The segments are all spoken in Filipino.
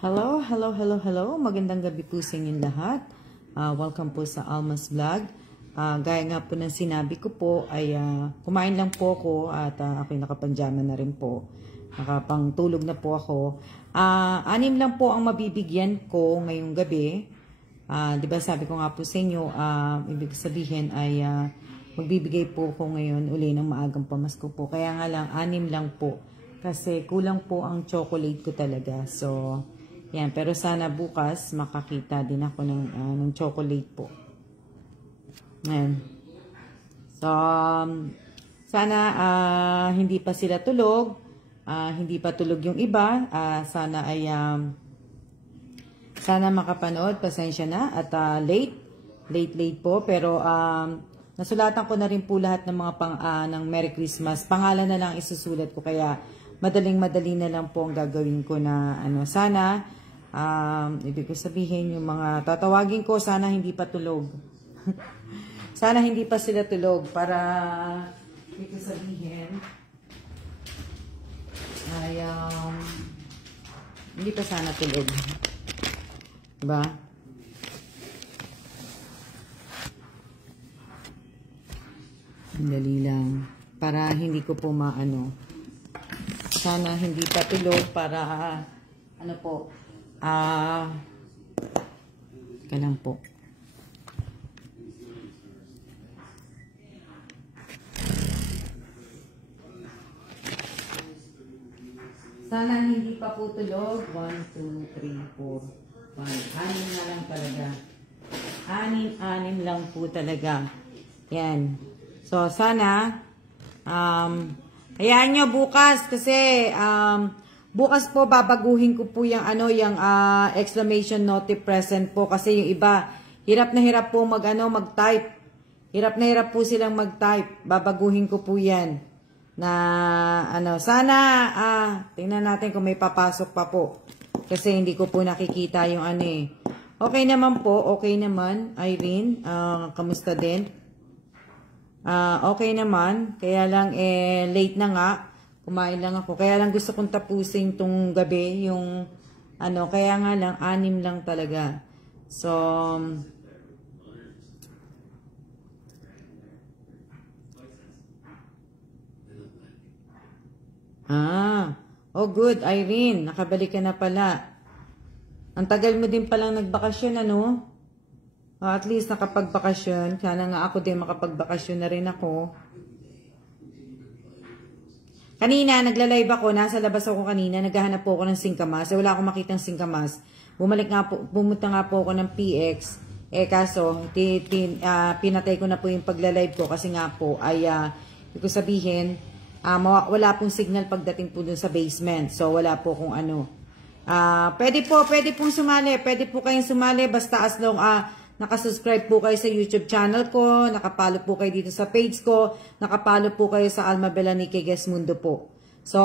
Hello, hello, hello, hello. Magandang gabi po sa inyong lahat. Welcome po sa Alma's Vlog. Gaya nga po ng sinabi ko po ay kumain lang po ako at ako'y nakapanjama na rin po. Nakapangtulog na po ako. 6 lang po ang mabibigyan ko ngayong gabi. Diba sabi ko nga po sa inyo, ibig sabihin ay magbibigay po ko ngayon uli ng maagang pamasko po. Kaya nga lang, 6 lang po. Kasi kulang po ang chocolate ko talaga. So, yan, pero sana bukas makakita din ako ng chocolate po. Ayan. So, sana hindi pa sila tulog. Hindi pa tulog yung iba. Sana ay sana makapanood. Pasensya na. At late po. Pero nasulatan ko na rin po lahat ng mga ng Merry Christmas. Pangalan na lang isusulat ko. Kaya madaling-madali na lang po ang gagawin ko na sana. Ibig ko sabihin yung mga tatawagin ko, sana hindi pa tulog. Sana hindi pa sila tulog para ibig ko sabihin ay hindi pa sana tulog. Diba? Dali lang. Para hindi ko po maano. Sana hindi pa tulog para ano po. Ka lang po. Sana hindi pa po tulog. 1, 2, 3, 4, 5. 6 na lang talaga. 6 lang po talaga. Yan. So, sana, hayaan nyo bukas kasi, bukas po babaguhin ko po yung yung exclamation note present po kasi yung iba hirap na hirap po mag-type. Hirap na hirap po silang mag-type. Babaguhin ko po 'yan. Na sana tingnan natin kung may papasok pa po. Kasi hindi ko po nakikita yung Okay naman po, okay naman. Irene, kamusta din? Okay naman, kaya lang late na nga. Kumain lang ako. Kaya lang gusto kong tapusin tong gabi, yung kaya nga lang, 6 lang talaga. So, oh good, Irene, nakabalik ka na pala. Ang tagal mo din palang nagbakasyon, at least nakapagbakasyon. Sana nga ako din makapagbakasyon na rin ako. Kanina, nagla-live ako. Nasa labas ako kanina. Naghahanap po ako ng singkamas. Wala akong makitang singkamas. Pumunta nga po ako ng PX. Kaso, pinatay ko na po yung pagla-live ko. Kasi nga po, ko sabihin, wala pong signal pagdating po dun sa basement. So, wala po kung pwede pong sumali. Pwede po kayong sumali. Basta as long, nakasubscribe po kayo sa YouTube channel ko, nakapalo po kayo dito sa page ko, nakapalo po kayo sa Alma Belanique Guest Mundo po. So,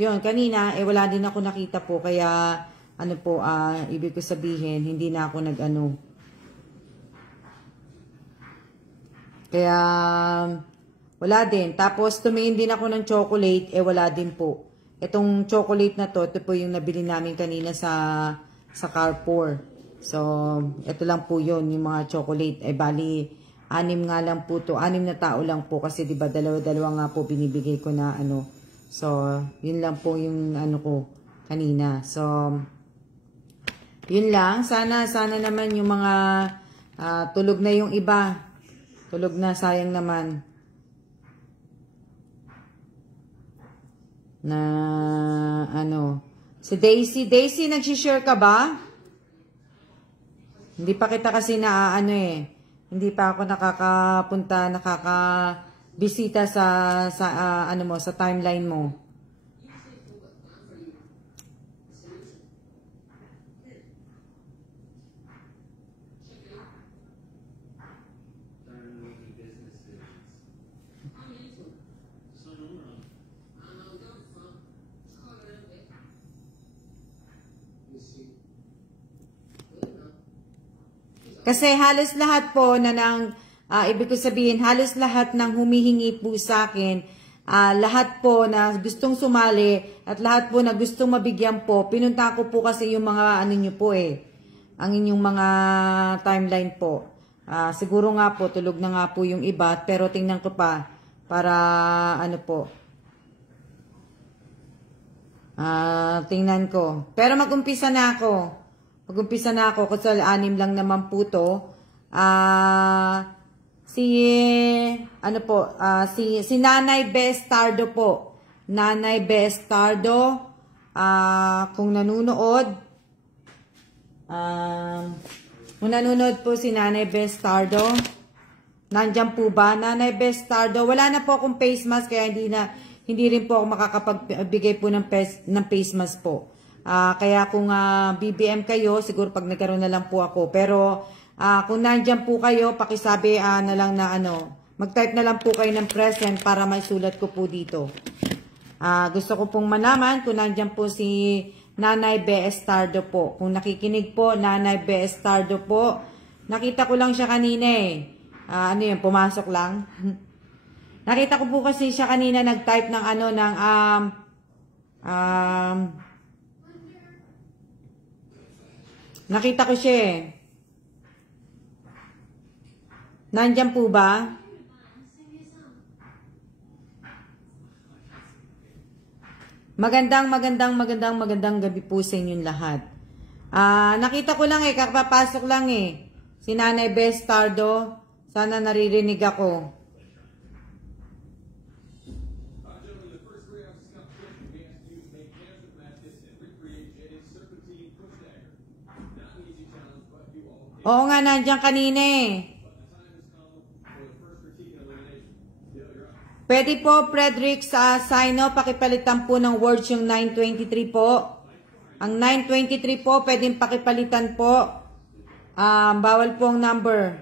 yun, kanina, wala din ako nakita po, kaya, ibig ko sabihin, hindi na ako Kaya, wala din. Tapos, tumingin din ako ng chocolate, wala din po. Itong chocolate na to, ito po yung nabili namin kanina sa Carrefour. So, ito lang po yun, yung mga chocolate. Bali, 6 nga lang po to. 6 na tao lang po kasi diba dalawa-dalawa nga po binibigay ko na So, yun lang po yung ko kanina. So, yun lang. Sana naman yung mga tulog na yung iba. Tulog na, sayang naman. Na, Si Daisy, nagsishare ka ba? Hindi pa kita kasi hindi pa ako nakakabisita sa sa timeline mo. Kasi halos lahat po ibig ko sabihin, halos lahat ng humihingi po sa akin lahat po na gustong sumali at lahat po na gustong mabigyan po, pinunta ko po kasi yung mga ano nyo po ang inyong mga timeline po. Siguro nga po, tulog na nga po yung iba, pero tingnan ko pa para ano po. Tingnan ko. Pero mag-umpisa na ako. Mag-umpisa na ako kasi 6 lang naman po to. Si Nanay Bestardo po. Nanay Bestardo, kung nanonood, po si Nanay Bestardo, nandyan po ba? Nanay Bestardo, wala na po akong face mask, kaya hindi rin po ako makakapagbigay po ng face mask po. Kaya kung BBM kayo, siguro pag nagkaroon na lang po ako. Pero kung nandyan po kayo, pakisabi na lang na mag-type na lang po kayo ng present para may sulat ko po dito. Gusto ko pong malaman kung nandyan po si Nanay Bestardo po. Kung nakikinig po, Nanay Bestardo po. Nakita ko lang siya kanina ano yun, pumasok lang. Nakita ko po kasi siya kanina nag-type ng nakita ko siya Nandyan po ba? Magandang gabi po sa inyong lahat. Nakita ko lang kakapasok lang si Nanay Bestardo. Sana naririnig ako. Oo nga, nandiyan kanina Pwede po, Frederick, sa Sino, pakipalitan po ng words yung 923 po. Ang 923 po, pwedeng pakipalitan po. Bawal po ang number.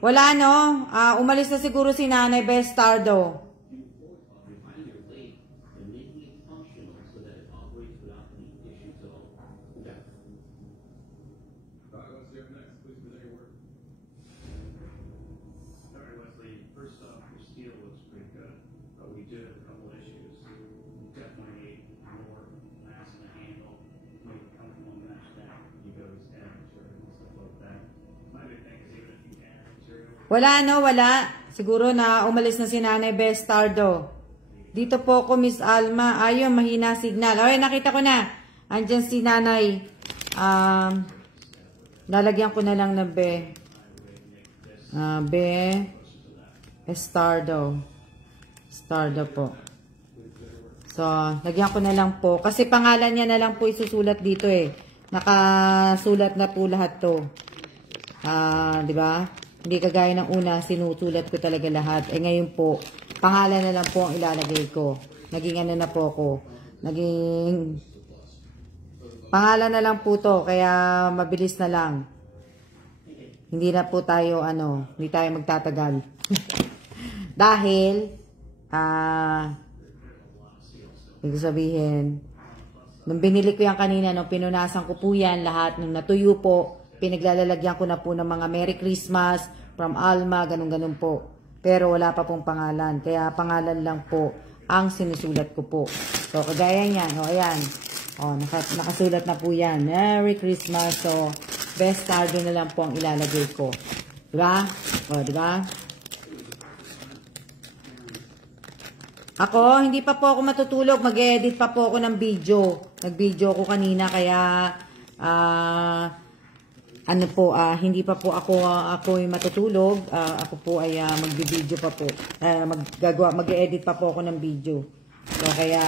Wala, no? Umalis na siguro si Nanay Bestardo. Wala, no? Wala. Siguro na umalis na si Nanay Bestardo. Dito po ako, Miss Alma. Ayun, mahina signal. Okay, nakita ko na. Andyan si Nanay. Lalagyan ko na lang na Bestardo. Bestardo po. So, lagyan ko na lang po. Kasi pangalan niya na lang po isusulat dito Nakasulat na po lahat to. Di ba? Hindi kagaya ng una, sinusulat ko talaga lahat. Ngayon po, pangalan na lang po ang ilalagay ko. Naging na po ako. Naging pangalan na lang po to, kaya mabilis na lang. Hindi na po tayo, hindi tayo magtatagal. Dahil, ibig sabihin, nung binili ko yan kanina, nung pinunasan ko po yan lahat, nung natuyo po, pinaglalagyan ko na po ng mga Merry Christmas from Alma, ganun-ganun po. Pero wala pa pong pangalan. Kaya pangalan lang po ang sinusulat ko po. So, kagaya niyan. Ayan. Nakasulat na po yan. Merry Christmas. So, Bestardo na lang po ang ilalagay ko. Diba? Diba? Ako, hindi pa po ako matutulog. Mag-edit pa po ako ng video. Nag-video ko kanina, kaya hindi pa po ako ay matutulog. Ako po ay magbi-video pa po. Mag-edit pa po ako ng video. So, kaya,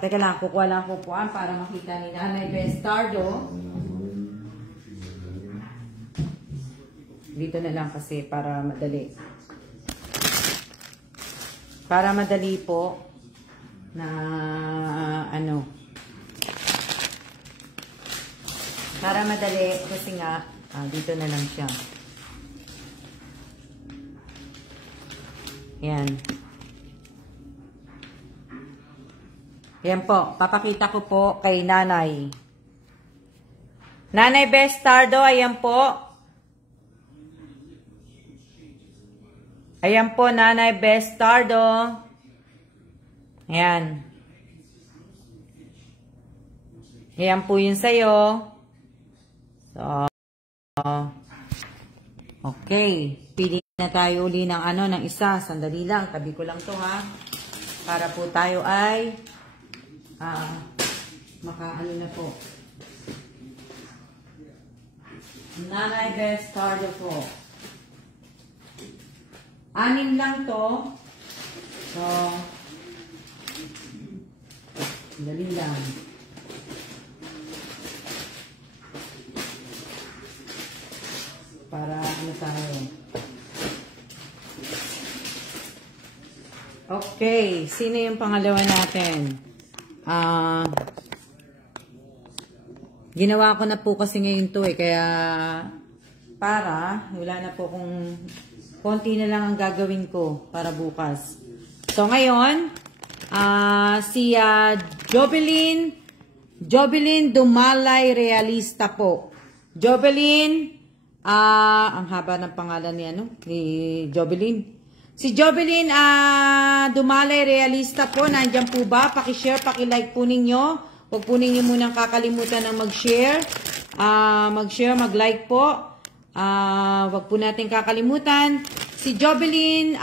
teka lang, kukuha lang po para makita ni Nanay Bestardo. Dito na lang kasi para madali. Para madali po na para madali kasi nga dito na lang siya. Yan. Yan po. Papakita ko po kay Nanay. Nanay Bestardo, ayan po. Ayan po, Nanay Bestardo. Ayan. Ayan po yun sa'yo. So, okay. Pili na tayo uli ng ng isa. Sandali lang. Tabi ko lang to ha. Para po tayo ay makaano na po. Nanay Bestardo po. 6 lang to. So, dali lang. Para tayo. Okay. Sino yung pangalawa natin? Ginawa ko na po kasi ngayon to kaya wala na po kung konti na lang ang gagawin ko para bukas. So, ngayon, si Jobelin Dumalay Realista po. Jobelin, ang haba ng pangalan ni Jobelin. Si Jobelin Dumalay Realista po, nandyan po ba? Paki-share, paki-like po ninyo. Huwag po ninyo munang kakalimutan ng mag-share. Mag-share, mag-like po. Wag po natin kakalimutan. Si Jobelin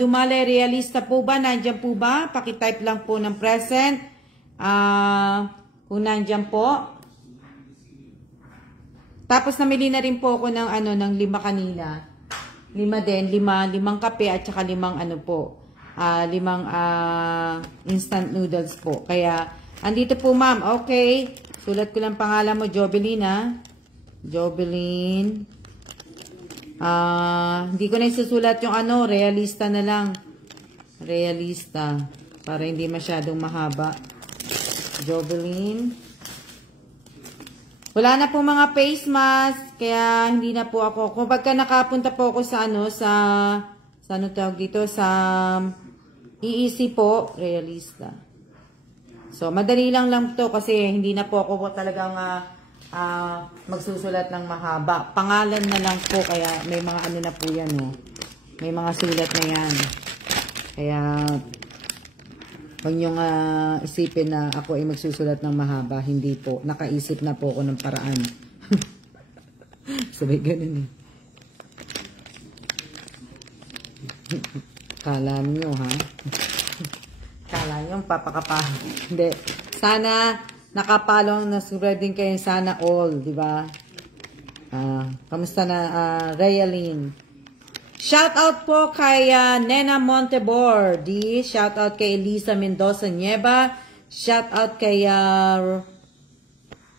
Dumalay Realista po ba? Nandyan po ba? Paki-type lang po ng present. Kung nandyan po. Tapos namili na rin po ako ng ng 5 kanina. 5 din, 5 kape at saka 5 5 instant noodles po. Kaya andito po ma'am. Okay. Sulat ko lang pangalan mo, Jobelin Jobelin. Hindi ko na isusulat yung realista na lang. Realista. Para hindi masyadong mahaba. Jobelin. Wala na po mga face mask. Kaya hindi na po ako. Kung pagka nakapunta po ako sa tawag dito? Sa EEC po. Realista. So, madali lang to kasi hindi na po ako talagang magsusulat ng mahaba. Pangalan na lang po, kaya may mga na po yan, May mga sulat na yan. Kaya, huwag niyong isipin na ako ay magsusulat ng mahaba. Hindi po. Nakaisip na po ako ng paraan. Sabay ganun Kala niyo, ha? Kala niyo, papakapahan. Hindi. Sana nakapalong na spreading kayo, sana all, di ba? Kamusta na, Rayaline? Shout out po kay Nena Montebor. Shout out kay Elisa Mendoza Nieva. Shout out kay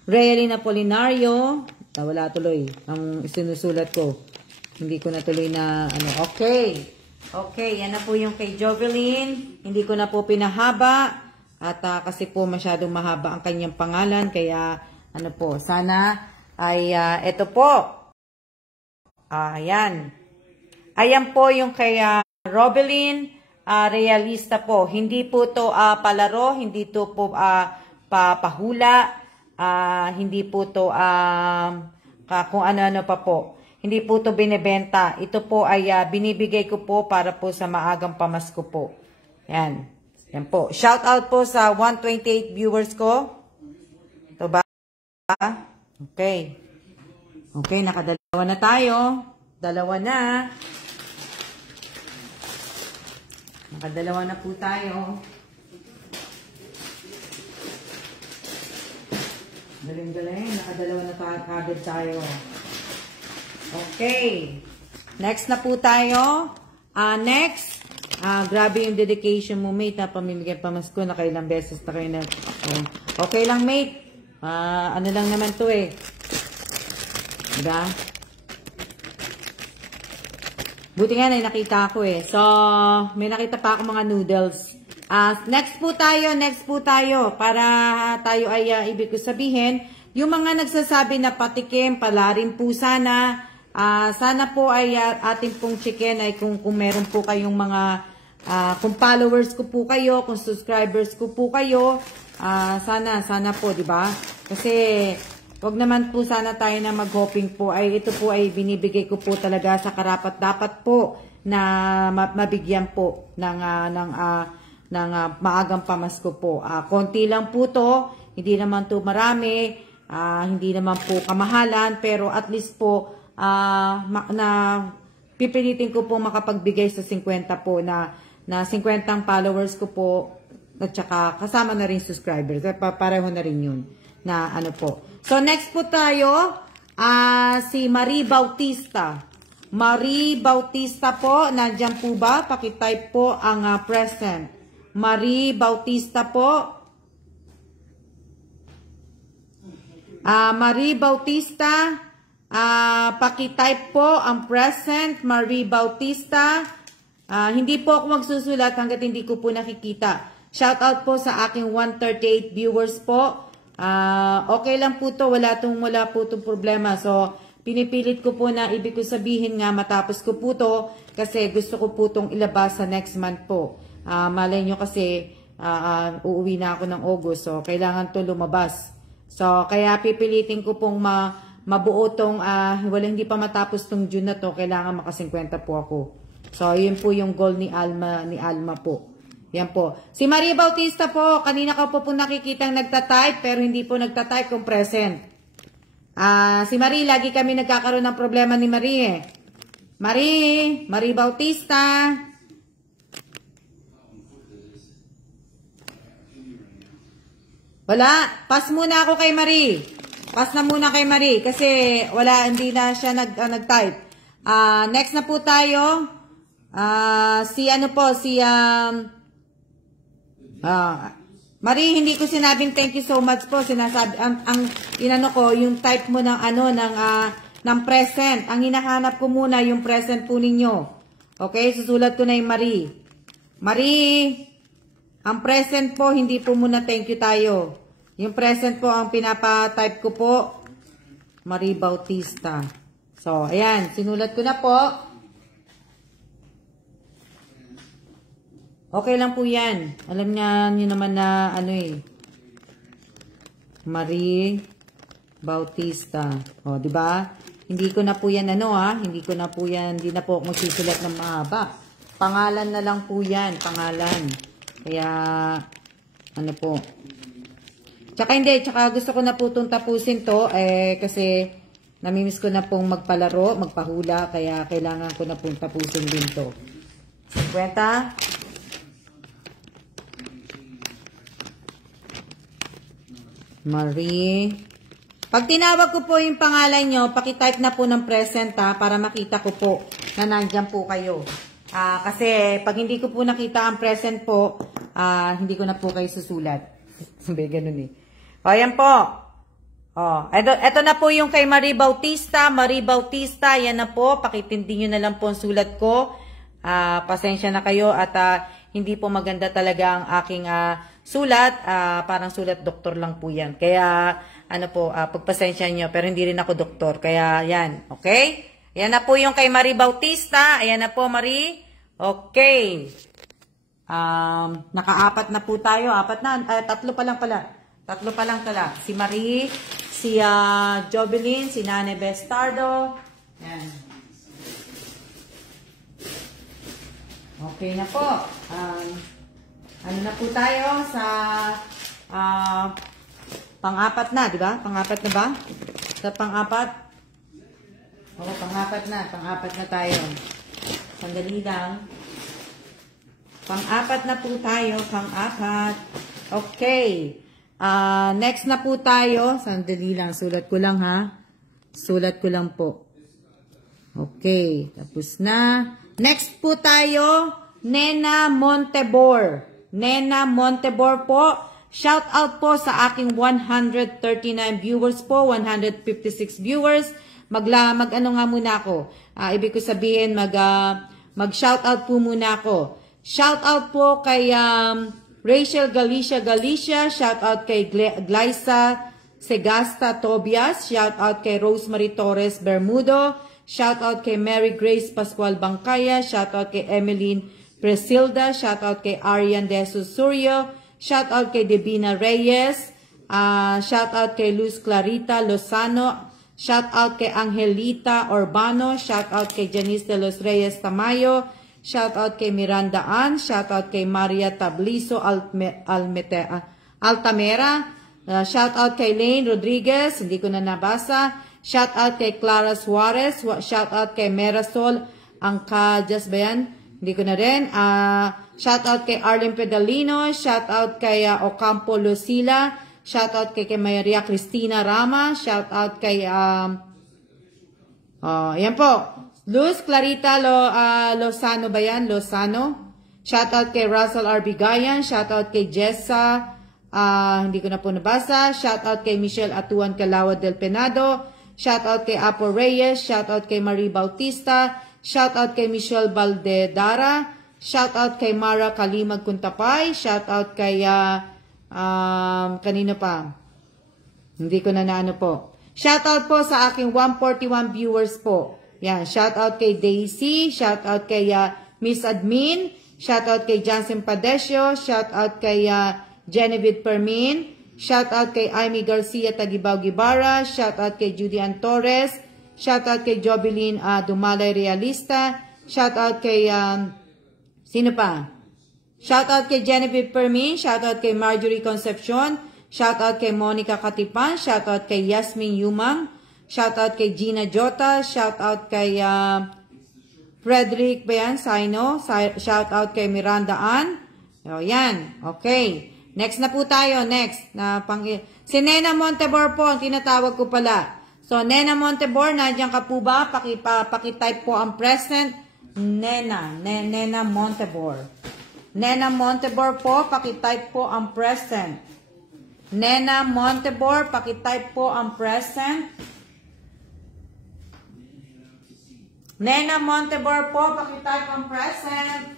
Rayaline Apolinario. Wala tuloy ang isinusulat ko. Hindi ko na tuloy na Okay. Okay, yan na po yung kay Jobelin. Hindi ko na po pinahaba. At kasi po masyadong mahaba ang kanyang pangalan. Kaya sana ay ito po. Ayan. Ayan po yung kay Robelin Realista po. Hindi po to palaro. Hindi to po pahula. Hindi po to kung ano-ano pa po. Hindi po to binibenta. Ito po ay binibigay ko po para po sa maagang pamasko po. Yan. Yan po. Shout out po sa 128 viewers ko. Ito ba? Okay. Okay, nakadalawa na tayo. Dalawa na. Nakadalawa na po tayo. Galing-galing. Nakadalawa na kagad tayo. Okay. Next na po tayo. Next. Grabe yung dedication mo, mate. Pamimigay pamasko. Nakailang beses na kayo na. Okay lang, mate. Ano lang naman to Diba? Buti nga na nakita ko So, may nakita pa ako mga noodles. Next po tayo. Para tayo ay ibig ko sabihin, yung mga nagsasabi na patikim, pala rin po sana. Sana po ay ating pong chicken ay kung meron po kayong mga, kung followers ko po kayo, kung subscribers ko po kayo, sana po, di ba? Kasi, wag naman po sana tayo na mag-hoping po, ay ito po ay binibigay ko po talaga sa karapat dapat po na mabigyan po ng maagang pamasko po. Konti lang po to, hindi naman to marami, hindi naman po kamahalan, pero at least po pipilitin ko po makapagbigay sa 50 po na 50 followers ko po at saka kasama na rin subscribers. Pareho na rin yun na ano po. So next po tayo, si Marie Bautista. Marie Bautista po, nandiyan po ba? Pakitype po ang present. Marie Bautista po. Marie Bautista, pakitype po ang present. Marie Bautista. Hindi po ako magsusulat hanggat hindi ko po nakikita. Shout out po sa aking 138 viewers po. Okay lang po to, wala po itong problema. So, pinipilit ko po na ibig ko sabihin nga matapos ko po to kasi gusto ko po itong ilabas sa next month po. Malay nyo kasi uuwi na ako ng August, so kailangan to lumabas. So, kaya pipilitin ko pong mabuo tong, hindi pa matapos tong June na to, kailangan maka-50 po ako. So, yun po yung goal ni Alma po. Yan po. Si Marie Bautista po, kanina ko po nakikita nagtatype, pero hindi po nagtatype kung present. Si Marie, lagi kami nagkakaroon ng problema ni Marie eh. Marie Bautista. Wala, pass muna ako kay Marie. Pass na muna kay Marie kasi hindi na siya nag-type. Next na po tayo. Marie, hindi ko sinabing thank you so much po. Sinasabi, inano ko, yung type mo ng ng present. Ang hinahanap ko muna yung present po ninyo. Okay, susulat ko na yung Marie. Marie, ang present po, hindi po muna thank you tayo. Yung present po, ang pinapa-type ko po, Marie Bautista. So, ayan, sinulat ko na po. Okay lang po yan. Alam nyo naman na Marie Bautista. O, di ba? Hindi ko na po yan hindi na po ako magsusulat ng mahaba. Pangalan na lang po yan, pangalan. Kaya, po. Tsaka gusto ko na po itong tapusin to, kasi namimiss ko na pong magpalaro, magpahula, kaya kailangan ko na pong tapusin din to. 50. Marie. Pag tinawag ko po yung pangalan nyo, pakitype na po ng present para makita ko po na nandyan po kayo. Kasi pag hindi ko po nakita ang present po, hindi ko na po kayo susulat. Sabi, ganun eh. O, yan po. O, eto na po yung kay Marie Bautista. Marie Bautista, yan na po. Pakitindi nyo na lang po ang sulat ko. Pasensya na kayo at hindi po maganda talaga ang aking sulat. Parang sulat doktor lang po yan. Kaya, pagpasensya nyo. Pero hindi rin ako doktor. Kaya, yan. Okay? Ayan na po yung kay Marie Bautista. Ayan na po, Marie. Okay. Naka-apat na po tayo. Tatlo pa lang pala. Tatlo pa lang pala. Si Marie, si Jovelyn, si Nane Bestardo. Ayan. Okay na po. Na po tayo sa pang-apat na, di ba? Pang-apat na ba? Sa pang-apat? Oo, pang-apat na. Pang-apat na tayo. Sandali lang. Pang-apat na po tayo. Pang-apat. Okay. Next na po tayo. Sandali lang. Sulat ko lang Sulat ko lang po. Okay. Tapos na. Next po tayo. Nena Montebor. Nena Montebor po. Shout out po sa aking 139 viewers po. 156 viewers. Mag-ano nga muna ako. Ibig ko sabihin, mag-shout out po muna ako. Shout out po kay Rachel Galicia. Shout out kay Glyza Segasta Tobias. Shout out kay Rosemary Torres Bermudo. Shout out kay Mary Grace Pascual Bancaya. Shout out kay Emeline Presilda. Shout out kay Arian De Susurio. Shout out kay Devina Reyes. Shout out kay Luz Clarita Lozano. Shout out kay Angelita Urbano. Shout out kay Janice de los Reyes Tamayo. Shout out kay Miranda Ann. Shout out kay Maria Tabliso Altamera. Shout out kay Lane Rodriguez. Hindi ko na nabasa. Shout out kay Clara Suarez. Shout out kay Merasol Angkajas ba yan? Hindi ko na rin. Shout out kay Arlen Pedalino. Shout out kay Ocampo Lucila. Shout out kay Maria Cristina Rama. Shout out kay yan po. Luz Clarita Lozano ba yan? Lozano. Shout out kay Russell R. Bigayan. Shout out kay Jessa. Hindi ko na po nabasa. Shout out kay Michelle Atuan Calao del Penado. Shout out kay Apo Reyes. Shout out kay Marie Bautista. Shout out kay Michelle Valdedara. Shout out kay Mara Kalimag Kuntapay. Shout out kay kanino pa? Hindi ko na naano po. Shout out po sa aking 141 viewers po. Yan, shout out kay Daisy, shout out kay Miss Admin, shout out kay Jansen Padesio, shout out kay Genevieve Permin, shout out kay Amy Garcia Tagibao Gibara, shout out kay Judy Ann Torres, shout out kay Jobeline Dumalay Realista, shout out kay sino pa? Shout out kay Genevieve Permin, shout out kay Marjorie Concepcion, shout out kay Monica Katipan, shout out kay Yasmin Yumang, shout out kay Gina Jota, shout out kay Frederick Bayan Saino, shout out kay Miranda Ann. O yan, okay. Next na po tayo, next. Si Nena Montebor po, ang tinatawag ko pala. So, Nena Montebor, nandiyan ka po ba? Paki-type po ang present. Nena Montebor. Nena Montebor po, paki-type po ang present. Nena Montebor, paki-type po ang present. Nena Montebor po, paki-type ang present.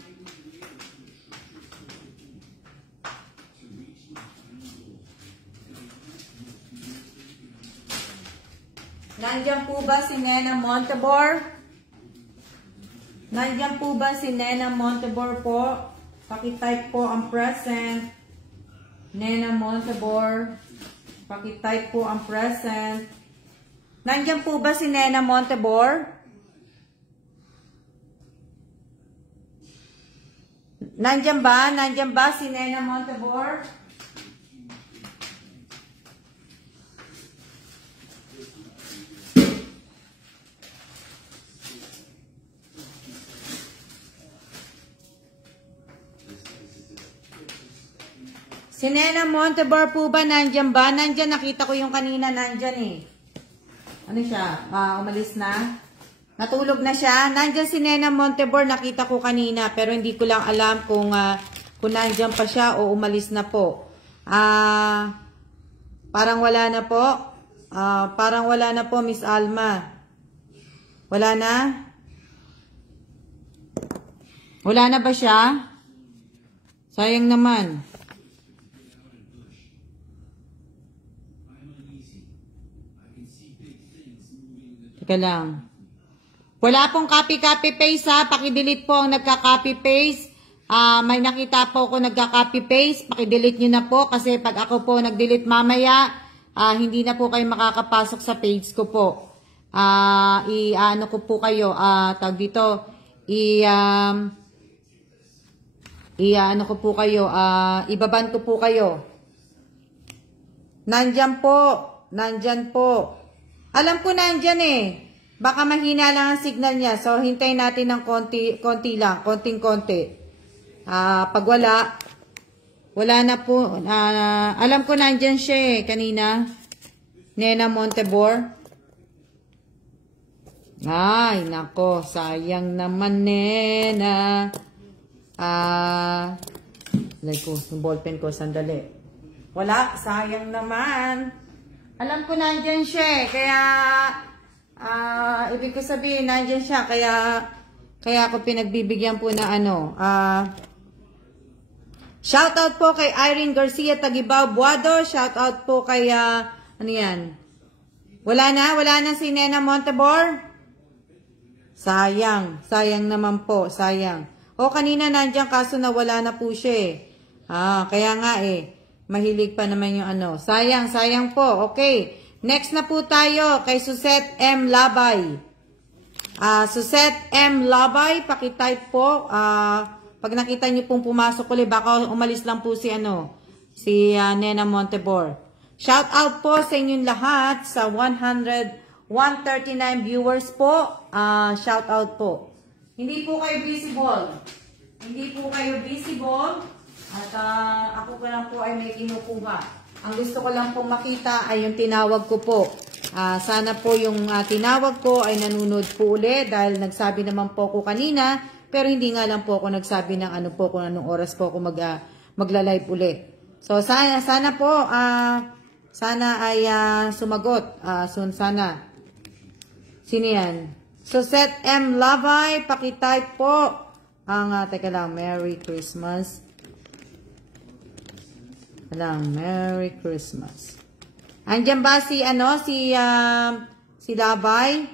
Nandiyan po ba si Nena Montebor? Nandiyan po ba si Nena Montebor po? Paki-type po ang present. Nena Montebor, paki-type po ang present. Nandiyan po ba si Nena Montebor? Nandiyan ba? Nandiyan ba si Nena Montebor? Si Nena Montebor po ba? Nandiyan ba? Nandiyan, nakita ko yung kanina nandyan eh. Ano siya? Umalis na? Natulog na siya. Nandiyan si Nena Montebor, nakita ko kanina, pero hindi ko lang alam kung nandiyan pa siya o umalis na po. Parang wala na po. Parang wala na po, Miss Alma. Wala na? Wala na ba siya? Sayang naman. Teka lang. Wala pong copy paste ha. Paki-delete po ang nagka-copy paste. May nakita po ako nagka-copy paste. Paki-delete nyo na po kasi pag ako po nag-delete mamaya, hindi na po kayo makakapasok sa page ko po. Ano ko po kayo, tawag dito, ano ko po kayo, ibaban ko po kayo. Nandyan po. Alam ko nandyan eh. Baka mahina lang ang signal niya. So, hintayin natin ng konti lang. Konting-konti. Pag wala na po. Alam ko nandyan siya eh, kanina. Nena Montebor. Ay, nako. Sayang naman, Nena. Like ko, yung ballpen ko, sandali. Wala, sayang naman. Alam ko nandyan siya eh, kaya... ibig ko sabihin, nandyan siya, kaya ako pinagbibigyan po na ano. Shoutout po kay Irene Garcia Tagibao Buado. Shoutout po kay, ano yan? Wala na si Nena Montebor? Sayang naman po, sayang. O, kanina nandyan, kaso na wala na po siya eh. Kaya nga eh, mahilig pa naman yung ano. Sayang po, okay. Next na po tayo kay Suzette M. Labay. Suzette M. Labay, pakitype po. Pag nakita niyo pong pumasok ulit, baka umalis lang po si Nena Montebor. Shout out po sa inyong lahat sa 139 viewers po. Shout out po. Hindi po kayo visible. Hindi po kayo visible. At ako ko lang po ay may kinukuha. Ang gusto ko lang pong makita ay yung tinawag ko po. Sana po yung tinawag ko ay nanunod po uli dahil nagsabi naman po ako kanina, pero hindi nga lang po ako nagsabi ng ano po kung anong oras po ako magla-live uli. So sana po sana ay sumagot. Soon sana. Sino yan? Suzette M. Labay, pakitype po ang teka lang, Merry Christmas. Merry Christmas. Andiyan ba si Labay?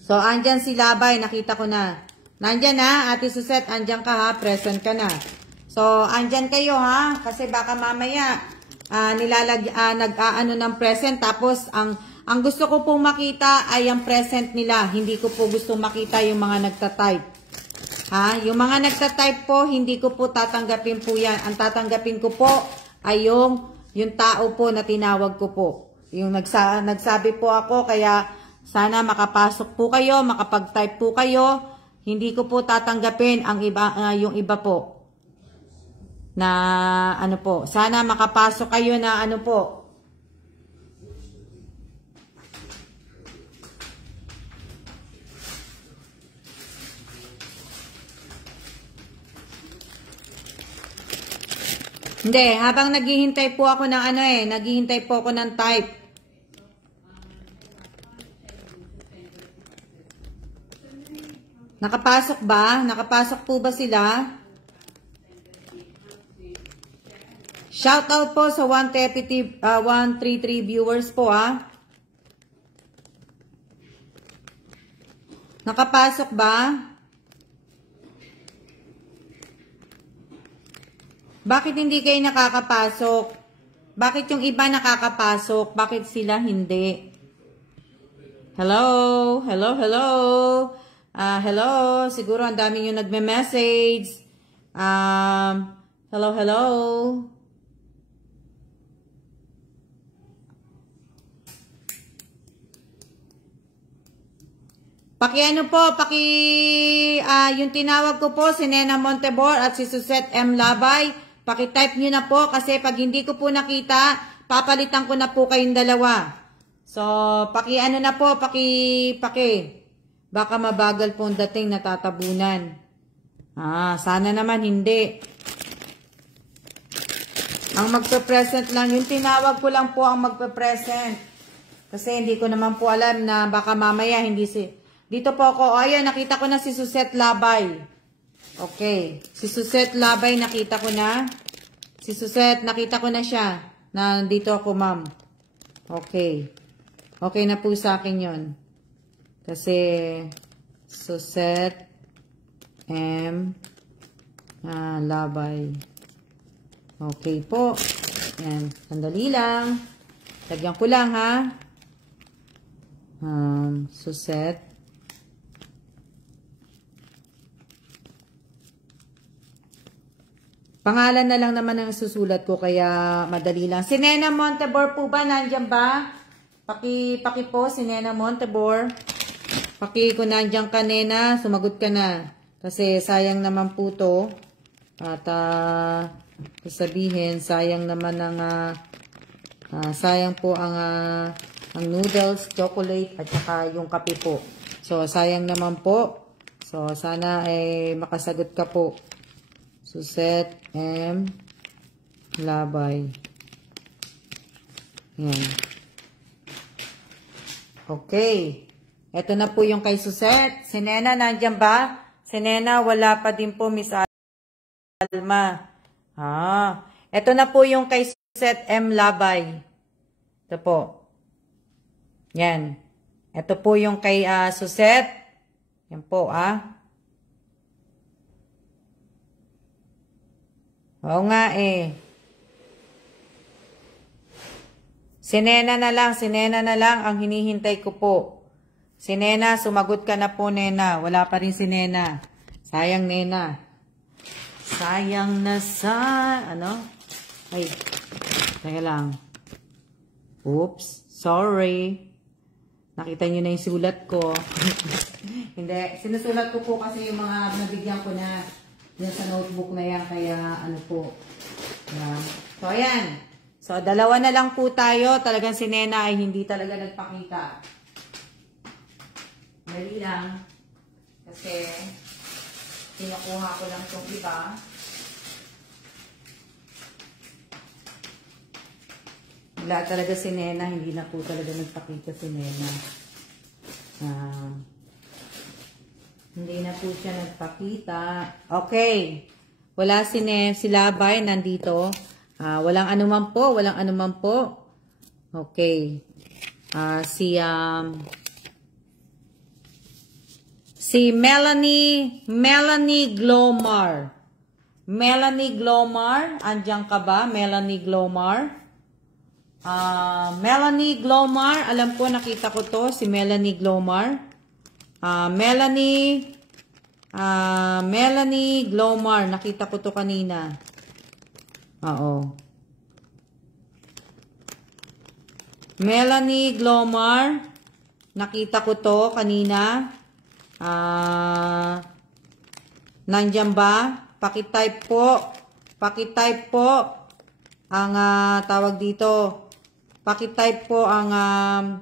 So, andyan si Labay, nakita ko na. Nandyan na, Ate Suzette, andyan ka ha, present ka na. So, andyan kayo ha, kasi baka mamaya nag-aano ng present, tapos ang gusto ko pong makita ay ang present nila. Hindi ko po gusto makita yung mga nagtatype. Yung mga nagtatype po, hindi ko po tatanggapin po yan. Ang tatanggapin ko po ay yung tao po na tinawag ko po. Yung nagsabi po ako, kaya sana makapasok po kayo, makapag-type po kayo. Hindi ko po tatanggapin ang yung iba po. Na ano po, sana makapasok kayo na ano po. Hindi, habang naghihintay po ako ng naghihintay po ako ng type. Nakapasok ba? Nakapasok po ba sila? Shout out po sa 133 viewers po Nakapasok ba? Bakit hindi kayo nakakapasok? Bakit yung iba nakakapasok? Bakit sila hindi? Hello? Hello? Hello? Hello? Siguro ang dami yung nagme-message. Hello? Hello? Yung tinawag ko po si Nena Montebor at si Suzette M. Labay. Paki-type nyo na po kasi pag hindi ko po nakita, papalitan ko na po kayong dalawa. So, na po, baka mabagal po ang dating natatabunan. Sana naman hindi. Ang magpe-present lang, yung tinawag ko lang po ang magpe-present. Kasi hindi ko naman po alam na baka mamaya hindi dito po ako. Ayun, nakita ko na si Suzette Labay. Okay. Si Suzette Labay, nakita ko na. Si Suzette, nakita ko na siya. Nandito ako, ma'am. Okay. Okay na po sa akin yun. Kasi, Suzette M. Labay. Okay po. Yan. Sandali lang. Lagyan ko lang, ha. Suzette. Pangalan na lang naman ang susulat ko, kaya madali lang. Si Nena Montebor po ba? Nandiyan ba? Paki po, si Nena Montebor. Kung nandiyan ka, Nena, sumagot ka na. Kasi sayang naman po to. At sabihin, sayang naman sayang po ang noodles, chocolate, at saka yung kape po. So, sayang naman po. So, sana ay makasagot ka po. Suzette M. Labay. Yan. Okay. Ito na po yung kay Suzette. Si Nena, nandiyan ba? Si Nena, wala pa din po, Miss Alma. Ito na po yung kay Suzette M. Labay. Ito po. Yan. Ito po yung kay Suzette. Yan po, Oo nga eh. Si Nena na lang ang hinihintay ko po. Si Nena, sumagot ka na po, Nena. Wala pa rin si Nena. Sayang, Nena. Sayang na ano? Ay, teka lang. Oops, sorry. Nakita nyo na yung sulat ko. Hindi, sinusulat ko po kasi yung mga nabigyan ko na yan sa notebook na yan. Kaya ano po. Yan. So, ayan. So, dalawa na lang po tayo. Talagang si Nena ay hindi talaga nagpakita. Dali lang. Kasi, kinukuha ko lang itong iba. Wala talaga si Nena. Hindi na po talaga nagpakita si Nena. Hindi na po siya nagpakita. Okay. Wala si Labay nandito. Walang anuman po. Walang anuman po. Okay. Si Melanie Glomar. Melanie Glomar. Andiyan ka ba? Melanie Glomar. Melanie Glomar. Alam ko, nakita ko to. Si Melanie Glomar. Melanie Glomar. Nakita ko to kanina. Oo. Melanie Glomar. Nakita ko to kanina. Nandyan ba? Pakitype po. Pakitype po ang tawag dito. Pakitype po ang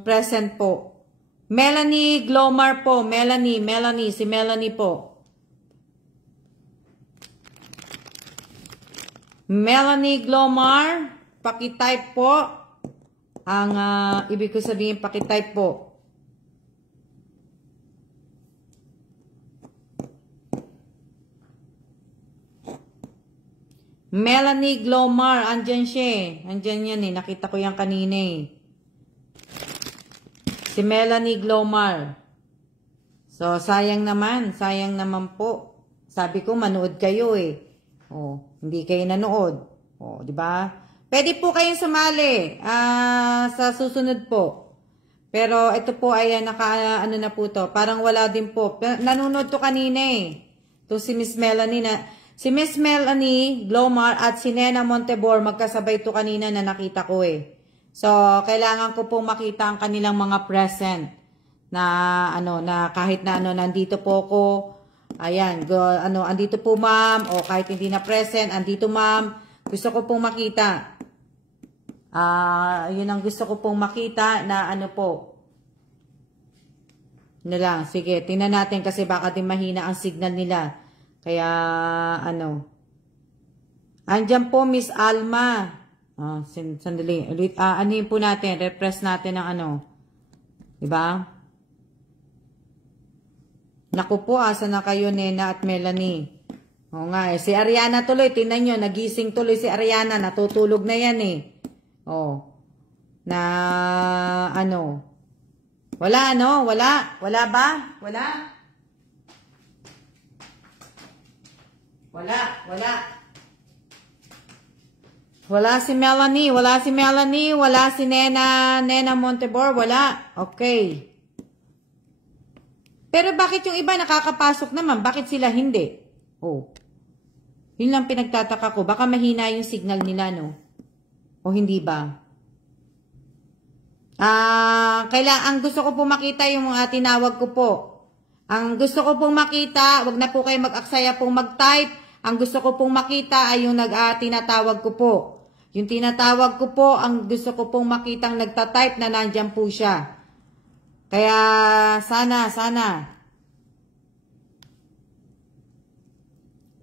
present po. Melanie Glomar po. Melanie. Si Melanie po. Melanie Glomar. Pakitype po ang ibig ko sabihin, pakitype po. Melanie Glomar, andyan siya. Andyan yan eh. Nakita ko yan kanina eh. Si Melanie Glomar. So, sayang naman. Sayang naman po. Sabi ko, manood kayo eh. Oh, hindi kayo nanood. Oh, di ba? Pwede po kayong sumali sa susunod po. Pero ito po ay ano na po to. Parang wala din po. Nanonood to kanina eh. To si Miss Melanie na... Si Miss Melanie Glomar at si Nena Montebor, magkasabay to kanina na nakita ko eh. So, kailangan ko pong makita ang kanilang mga present. Na, na kahit na nandito po ko. Ayan, andito po ma'am. O kahit hindi na present, andito ma'am. Gusto ko pong makita. Yun ang gusto ko pong makita na po. Lang, sige, tingnan natin kasi baka din mahina ang signal nila. Kaya, andyan po, Miss Alma. Sandali. Anuhin po natin. Repress natin ang Diba? Naku po, asa na kayo, Nena at Melanie? Oo nga eh. Si Ariana tuloy, tingnan nyo, nagising tuloy si Ariana. Natutulog na yan eh. Oh. Na, Wala, Wala? Wala ba? Wala? Wala si Melanie, wala si Nena Montebor, wala. Okay. Pero bakit yung iba nakakapasok naman? Bakit sila hindi? Oh. Yun lang pinagtataka ko. Baka mahina yung signal nila, no? O hindi ba? Ang gusto ko po makita yung tinawag ko po. Ang gusto ko pong makita, wag na po kayo mag-aksaya pong mag-type. Ang gusto ko pong makita ay yung tinatawag ko po. Yung tinatawag ko po, ang gusto ko pong makitang nagta-type na nandyan po siya. Kaya, sana.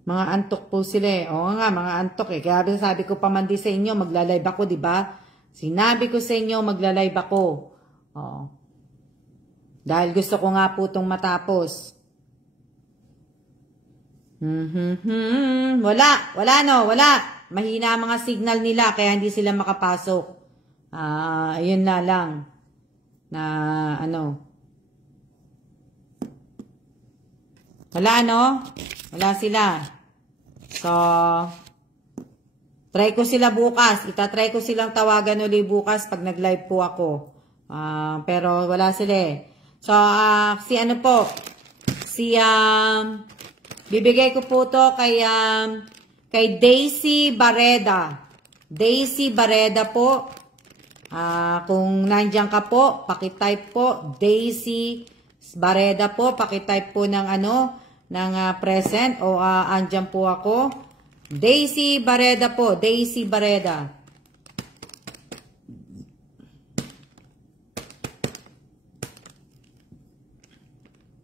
Mga antok po sila eh. Oo nga, mga antok eh. Kaya sabi ko pa man di sa inyo, magla-live ako, di ba? Sinabi ko sa inyo, magla-live ako. Oo. Dahil gusto ko nga po itong matapos. Wala. Mahina ang mga signal nila, kaya hindi sila makapasok. Ayun na lang. Na, Wala, Wala sila. So, try ko sila bukas. Itatry ko silang tawagan uli bukas pag nag-live po ako. Pero wala sila eh. So, si ano po, bibigay ko po to kay Daisy Barreda. Daisy Barreda po. Kung nandiyan ka po, pakitype po. Daisy Barreda po. Pakitype po ng present o andyan po ako. Daisy Barreda po. Daisy Barreda.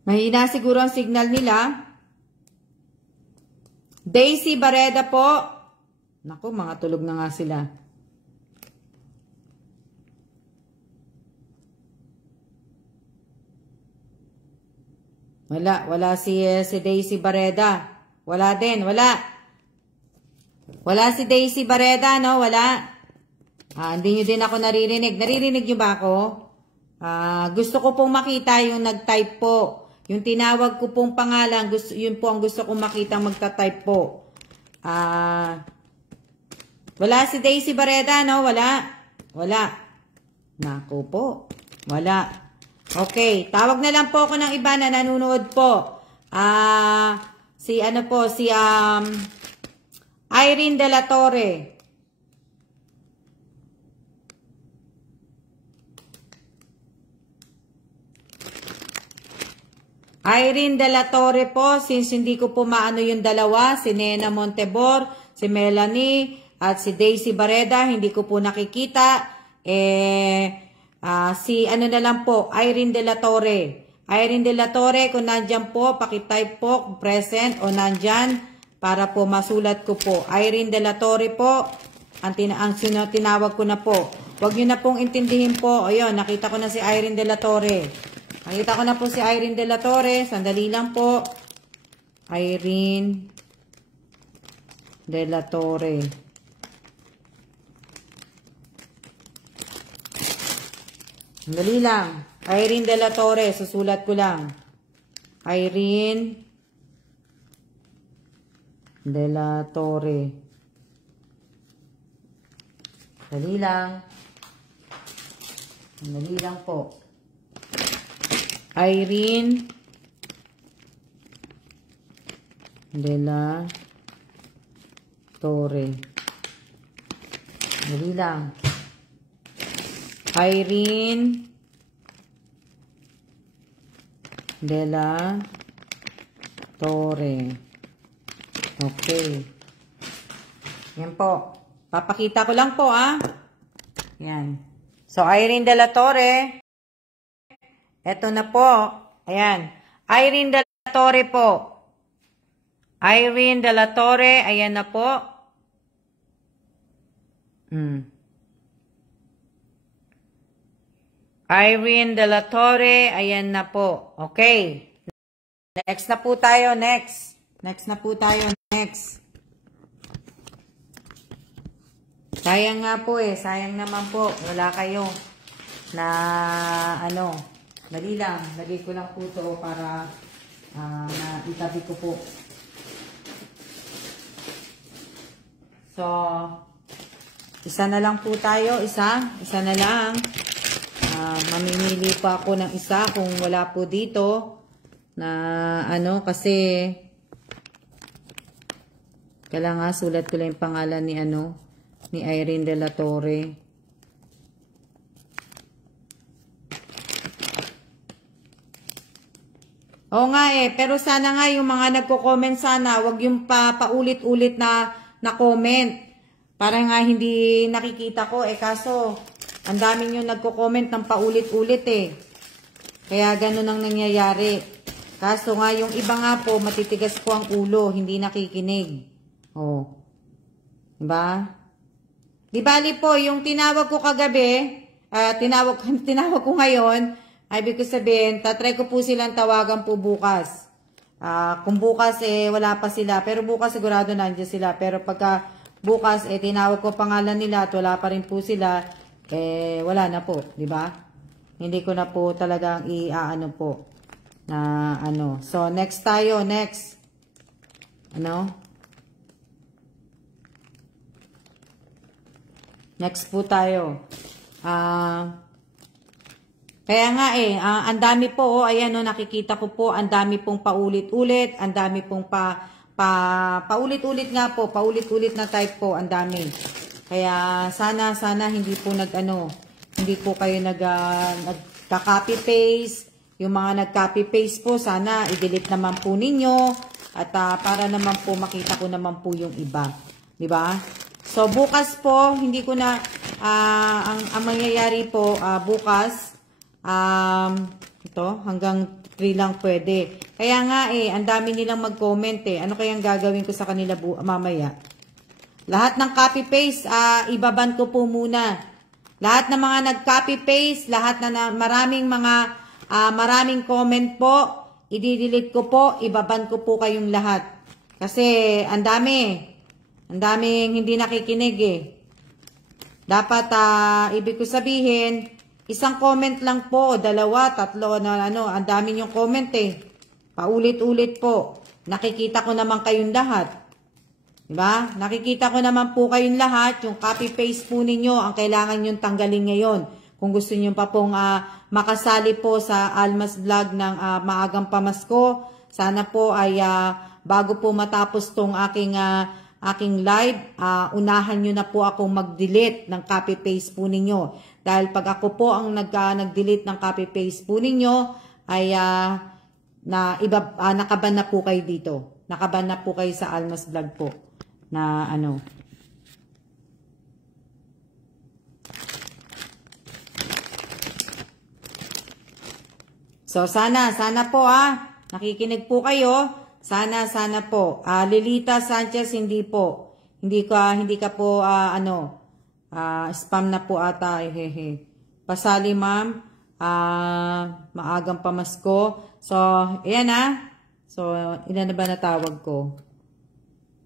Mahina siguro ang signal nila. Daisy Barreda po. Naku, mga tulog na nga sila. Wala si Daisy Barreda. Wala din, wala. Wala si Daisy Barreda, no? Wala. Hindi nyo din ako naririnig. Naririnig nyo ba ako? Gusto ko pong makita yung nag-type po. Yung tinawag ko pong pangalan, yun po ang gusto kong makita magta-type po. Wala si Daisy Barreda, no? Wala. Wala. Naku po. Wala. Okay, tawag na lang po ako ng iba na nanonood po. Si Irene De La Torre. Irene De La Torre po, since hindi ko po maano yung dalawa, si Nena Montebor, si Melanie, at si Daisy Barreda, hindi ko po nakikita. Si ano na lang po, Irene De La Torre. Irene De La Torre, kung nandyan po, pakitype po, present o nandyan, para po masulat ko po. Irene De La Torre po, ang tinawag ko na po. Huwag nyo na pong intindihin po. Ayun, nakita ko na si Irene De La Torre. Nakita ko na po si Irene De La Torre. Sandali lang po. Irene De La Torre. Sandali lang. Irene De La Torre. Susulat ko lang. Irene De La Torre. Sandali lang. Sandali lang po. Irene De La Torre. Sandali lang. Irene De La Torre. Okay. Yan po. Papakita ko lang po, Yan. So, Irene De La Torre. Ito na po. Ayan. Irene De La Torre po. Irene De La Torre. Ayan na po. Irene De La Torre, ayan na po. Okay. Next na po tayo, next. Next na po tayo, next. Sayang nga po sayang naman po. Wala kayo na dali lang. Lagay ko lang po ito para itabi ko po. So, isa na lang po tayo. Isa na lang. Mamimili pa ako ng isa kung wala po dito na kasi kailangan sulat ko lang yung pangalan ni Irene De La Torre. Oo nga pero sana nga yung mga nagko-comment sana, wag yung paulit-ulit na comment. Para nga hindi nakikita ko kaso ang dami nyo nagko-comment ng paulit-ulit Kaya ganun ang nangyayari. Kaso nga yung iba nga po, matitigas po ang ulo, hindi nakikinig. Diba? Di bali po, yung tinawag ko kagabi, tinawag ko ngayon, ay ibig ko sabihin, tatry ko po silang tawagan po bukas. Kung bukas wala pa sila, pero bukas sigurado nandiyan sila. Pero pagka bukas tinawag ko pangalan nila at wala pa rin po sila, wala na po, di ba? Hindi ko na po talagang po na So, next tayo, next. Next po tayo. Kaya nga ang dami po, ayan nakikita ko po, ang dami pong paulit-ulit, ang dami pong paulit-ulit nga po, paulit-ulit na type po, ang dami. Kaya sana hindi po hindi po kayo nagka-copy paste. Yung mga nag-copy paste po, sana i-delete naman po ninyo at para naman po makita ko naman po yung iba, 'di ba? So bukas po, hindi ko na ang mangyayari po bukas ito hanggang 3 lang pwede. Kaya nga ang dami nilang mag-comment Ano kayang gagawin ko sa kanila mamaya? Lahat ng copy paste ibaban ko po muna. Lahat ng mga nag-copy paste, lahat na maraming maraming comment po, i-delete ko po, ibaban ko po kayong lahat. Kasi ang daming hindi nakikinig Dapat ibig ko sabihin, isang comment lang po, 2, 3 na ang dami yung comment Paulit-ulit po. Nakikita ko naman kayong lahat. Diba? Nakikita ko naman po kayong lahat, yung copy paste po ninyo, ang kailangan yung tanggalin ngayon. Kung gusto niyo pa pong makasali po sa Almas Vlog ng maagang pamasko, sana po ay bago po matapos tong aking live, unahan nyo na po akong mag-delete ng copy-paste po ninyo. Dahil pag ako po ang nag-delete ng copy-paste po ninyo, ay nakaban na po kayo dito. Nakaban na po kayo sa Almas Vlog po. Na So, sana po nakikinig po kayo. Sana po. Lilita Sanchez, hindi po. Hindi ka po, spam na po ata. Pasali, ma'am. Maagang pamasko. So, ayan So, ilan na ba natawag ko?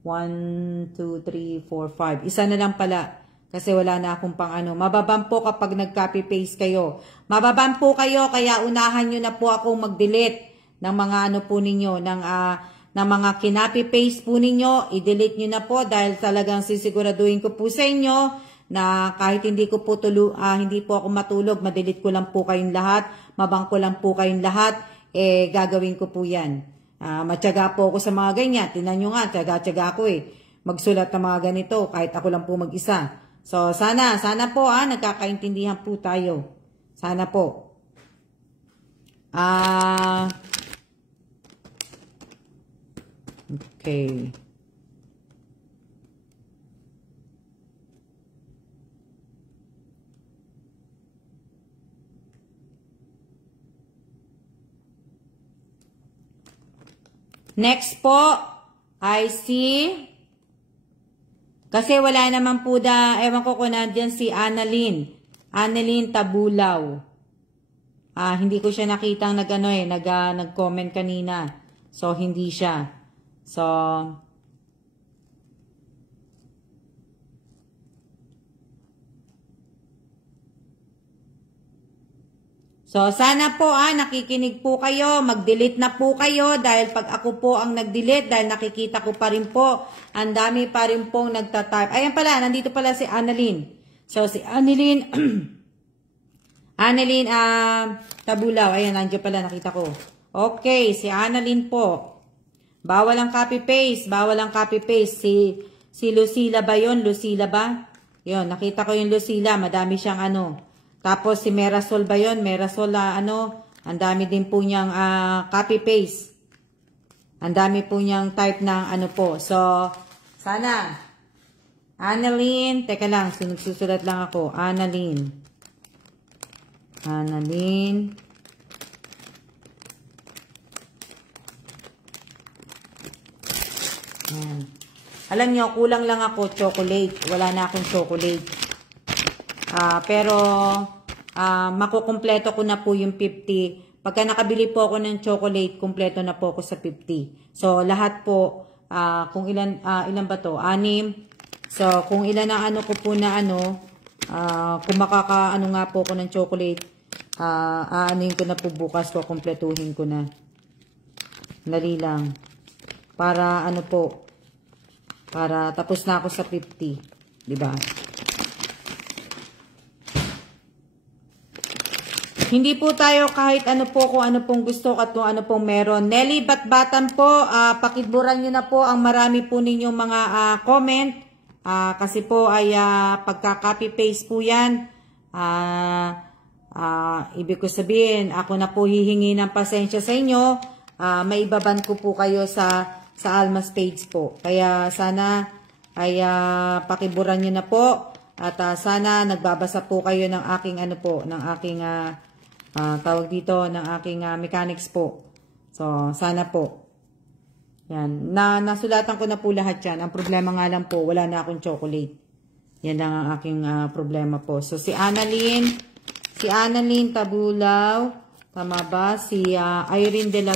1, 2, 3, 4, 5. Isa na lang pala. Kasi wala na akong pang Mababam po kapag nag-copy paste kayo. Mababam po kayo, kaya unahan nyo na po akong mag-delete ng mga po ninyo, ng mga kinopy paste po ninyo. I-delete nyo na po dahil talagang sisiguraduhin ko po sa inyo na kahit hindi ko po hindi po ako matulog, ma-delete ko lang po kayong lahat, mabang ko lang po kayong lahat, gagawin ko po yan. Matyaga po ako sa mga ganyan. Tingnan nyo nga, tyaga-tyaga ako magsulat ng mga ganito, kahit ako lang po mag-isa. So, sana po nagkakaintindihan po tayo. Sana po. Okay. Next po, I see. Kasi wala naman po ewan ko kung nandiyan si Annalyn Tabulaw. Hindi ko siya nakitang nag-comment kanina. So, hindi siya. So, sana po nakikinig po kayo, mag-delete na po kayo dahil pag ako po ang nag-delete, dahil nakikita ko pa rin po, ang dami pa rin pong nagtatype. Ayan pala, nandito pala si Annalyn. So, si Annalyn, Tabulaw, ayan, nandiyo pala, nakita ko. Okay, si Annalyn po. Bawal ang copy-paste, Si Lucila ba yun? Lucila ba? Yun, nakita ko yung Lucila, madami siyang Tapos si Merasol ba yun? Merasol ang dami din po niyang copy-paste. Ang dami po niyang type ng po. So, sana. Annalyn, teka lang, susulat lang ako. Annalyn. Alam niyo, kulang lang ako chocolate. Wala na akong chocolate. Pero makukumpleto ko na po yung 50. Pagka nakabili po ako ng chocolate, kumpleto na po ako sa 50. So, lahat po, kung ilan ba to? 6. So, kung ilan ang ko po na kung nga po ako ng chocolate, aanuin ko na po bukas ko, kumpletuhin ko na. Dali lang. Para para tapos na ako sa 50. Diba? Hindi po tayo kahit ano po kung ano pong gusto at kung ano pong meron. Nelly Batbatan po, pakiburan nyo na po ang marami po ninyong mga comment. Kasi po ay pagka-copy paste po yan. Ibig ko sabihin, ako na po hihingi ng pasensya sa inyo. Maibaban ko po kayo sa Almas page po. Kaya sana ay pakiburan nyo na po. At sana nagbabasa po kayo ng aking ano po, ng aking tawag dito, ng aking mechanics po. So, sana po. Yan. Nasulatan ko na po lahat yan. Ang problema nga lang po, wala na akong chocolate. Yan lang ang aking problema po. So, si Annalyn Tabulaw, tama ba? Si Irene De La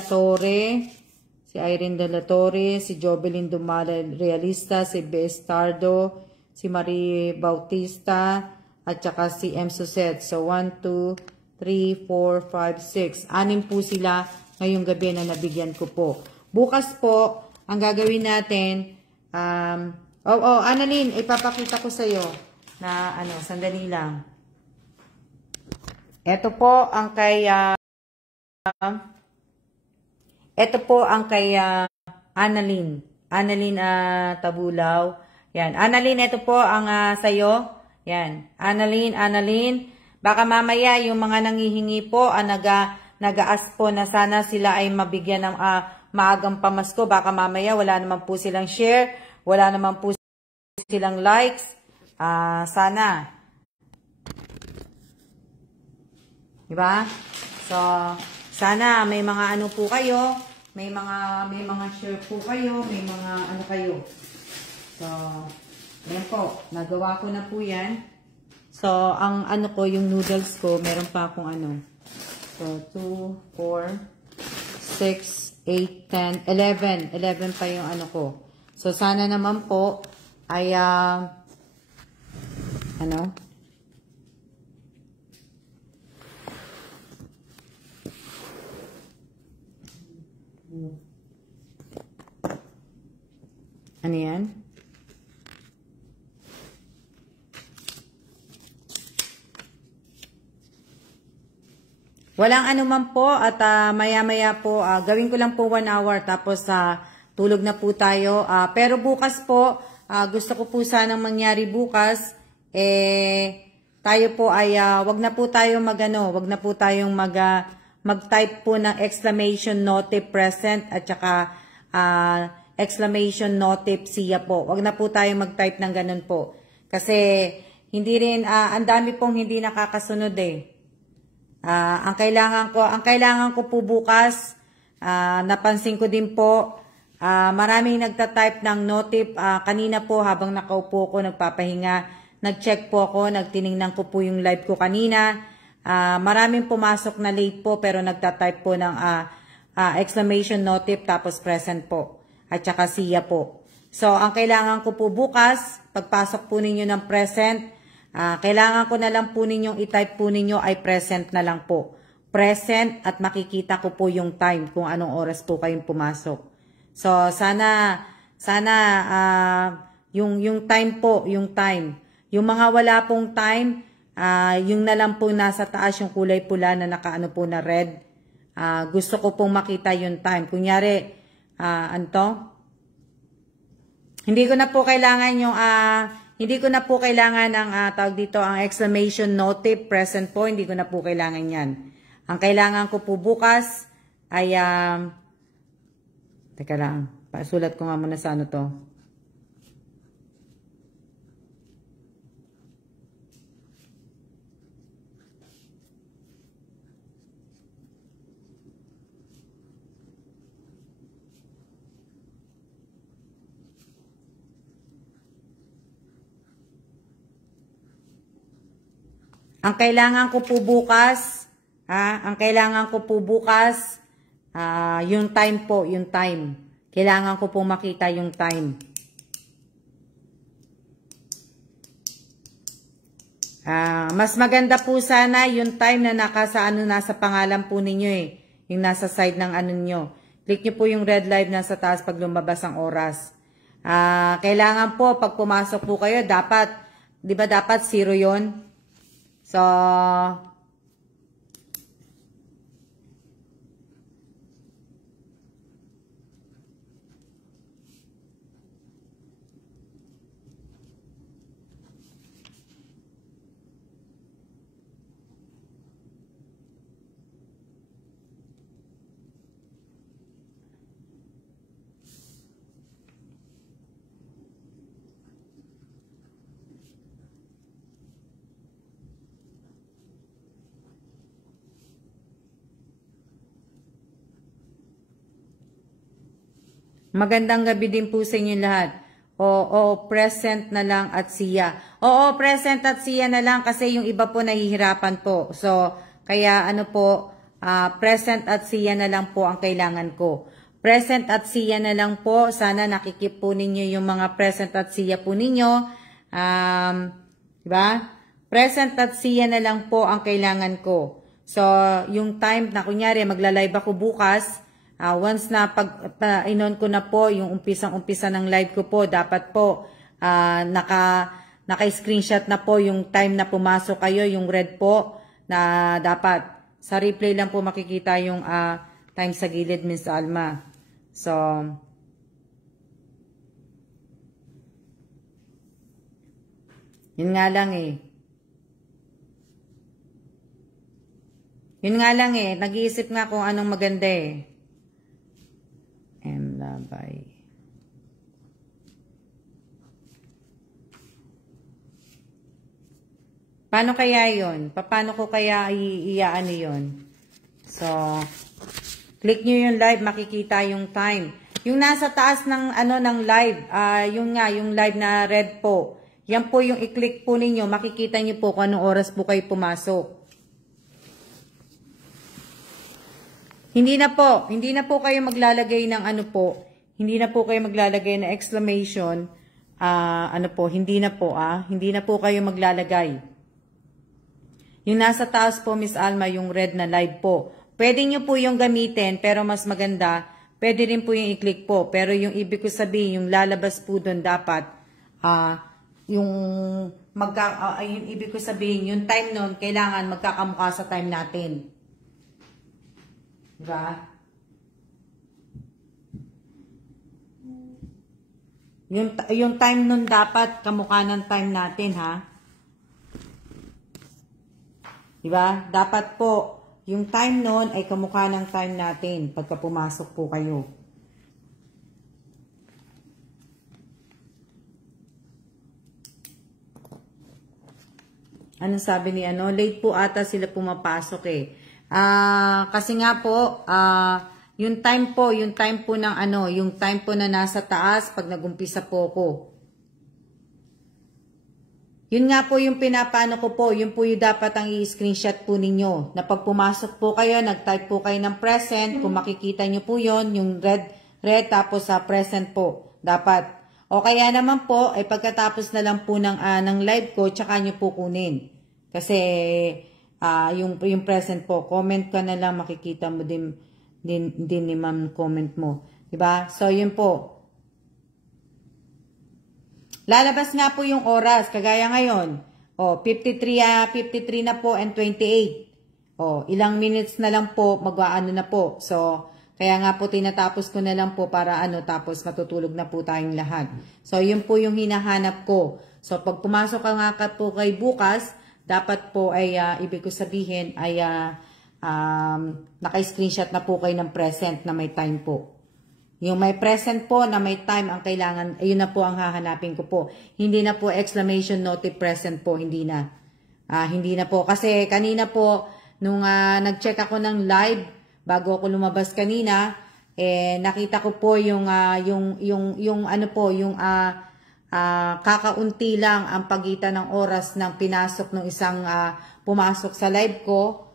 Torre, si Jobelyn Dumal Realista, si Bestardo, si Marie Bautista, at saka si M. Suset. So, 1, 2, 3, 4, 5, 6. 6 po sila ngayong gabi na nabigyan ko po. Bukas po, ang gagawin natin, Annalyn, ipapakita ko sa'yo na, sandali lang. Ito po ang kay, Annalyn Tabulaw. Yan. Annalyn, ito po ang sa'yo. Yan. Annalyn. Baka mamaya yung mga nangihingi po, nag-aas po na sana sila ay mabigyan ng maagang pamasko. Baka mamaya wala naman po silang share, wala naman po silang likes. Sana. Diba? So, sana may mga ano po kayo, may mga share po kayo, may mga ano kayo. So, yan po. Nagawa ko na po yan. So, ang ano ko, yung noodles ko, meron pa akong ano. So, 2, 4, 6, 8, 10, 11. 11 pa yung ano ko. So, sana naman po ay, ano yan? Walang anuman po at maya-maya po, gawin ko lang po 1 hour tapos tulog na po tayo. Pero bukas po, gusto ko po sanang mangyari bukas, tayo po ay, wag na po tayong mag-type po ng exclamation notif present at saka exclamation notif siya po. Wag na po tayong mag-type ng ganun po. Kasi hindi rin, ang dami pong hindi nakakasunod eh. Ang kailangan ko po bukas, napansin ko din po, maraming nagta-type ng notif. Kanina po habang nakaupo ko, nagpapahinga, nag-check po ako, nagtiningnan ko po yung live ko kanina. Maraming pumasok na late po pero nagta-type po ng exclamation notif tapos present po. At saka siya po. So, ang kailangan ko po bukas, pagpasok po ninyo ng present, kailangan ko na lang po ninyong i-type po ninyo ay present na lang po. Present at makikita ko po yung time kung anong oras po kayong pumasok. So, sana, yung time po, yung time. Yung mga wala pong time, yung na lang po nasa taas yung kulay pula na nakaano po na red. Gusto ko pong makita yung time. Kunyari, hindi ko na po kailangan yung, hindi ko na po kailangan ang tawag dito, ang exclamation notif present po, hindi ko na po kailangan yan. Ang kailangan ko po bukas ay, teka lang, pasulat ko nga muna sa ano to. Ang kailangan ko po bukas, yung time po, yung time. Kailangan ko po makita yung time. Mas maganda po sana yung time na nasa pangalan po ninyo eh. Yung nasa side ng ano nyo. Click nyo po yung red live nasa taas pag lumabas ang oras. Kailangan po, pag pumasok po kayo, dapat, di ba dapat 0 yon? So, Magandang gabi din po sa inyo lahat. Oo, present na lang at siya. Oo, present at siya na lang kasi yung iba po nahihirapan po. So, kaya ano po, present at siya na lang po ang kailangan ko. Present at siya na lang po. Sana nakikip po ninyo yung mga present at siya po ninyo. Diba? Present at siya na lang po ang kailangan ko. So, yung time na kunyari magla-live ako bukas, once na inon ko na po yung umpisang-umpisa ng live ko po, dapat po naka-screenshot na po yung time na pumasok kayo, yung red po, na dapat sa replay lang po makikita yung time sa gilid, Miss Alma. So, yun nga lang eh. Yun nga lang eh. Nag-iisip nga kung anong maganda eh. Labay. Paano kaya yun? Paano ko kaya iaano yun? So, click nyo yung live, makikita yung time. Yung nasa taas ng ng live, yung live na red po. Yan po yung i-click po ninyo, makikita nyo po kung anong oras po kayo pumasok. Hindi na po kayo maglalagay ng hindi na po kayo maglalagay ng exclamation, hindi na po kayo maglalagay. Yung nasa taas po, Miss Alma, yung red na live po. Pwede nyo po yung gamitin, pero mas maganda, pwede rin po yung i-click po. Pero yung ibig ko sabihin, yung lalabas po doon dapat, yung ibig ko sabihin, yung time nun, kailangan magkakamukha sa time natin. Diba? Yung time nun dapat kamukha ng time natin, ha? Diba? Dapat po, yung time nun ay kamukha ng time natin pagka pumasok po kayo. Ano sabi ni late po ata sila pumapasok eh. Kasi nga po, yung time po ng yung time po na nasa taas pag nagumpisa po ko. Yun nga po yung pinapaano ko po, yun po yung dapat ang i-screenshot po ninyo. Na pag pumasok po kayo, nag-type po kayo ng present, kung makikita nyo po yun, yung red tapos sa present po, dapat. O kaya naman po, ay pagkatapos na lang po ng live ko, tsaka nyo po kunin. Kasi, yung present po, comment ka na lang, makikita mo din ni ma'am comment mo. Diba? So, yun po. Lalabas nga po yung oras, kagaya ngayon. 53 na po and 28. Ilang minutes na lang po, mag-aano na po. So, kaya nga po tinatapos ko na lang po para tapos matutulog na po tayong lahat. So, yun po yung hinahanap ko. So, pag pumasok ka nga po kay bukas, dapat po ay, ibig ko sabihin, ay naka-screenshot na po kayo ng present na may time po. Yung may present po na may time ang kailangan, ayun na po ang hahanapin ko po. Hindi na po exclamation note present po, hindi na. Hindi na po. Kasi kanina po, nung nag-check ako ng live, bago ako lumabas kanina, nakita ko po yung kakaunti lang ang pagitan ng oras ng pinasok ng isang pumasok sa live ko.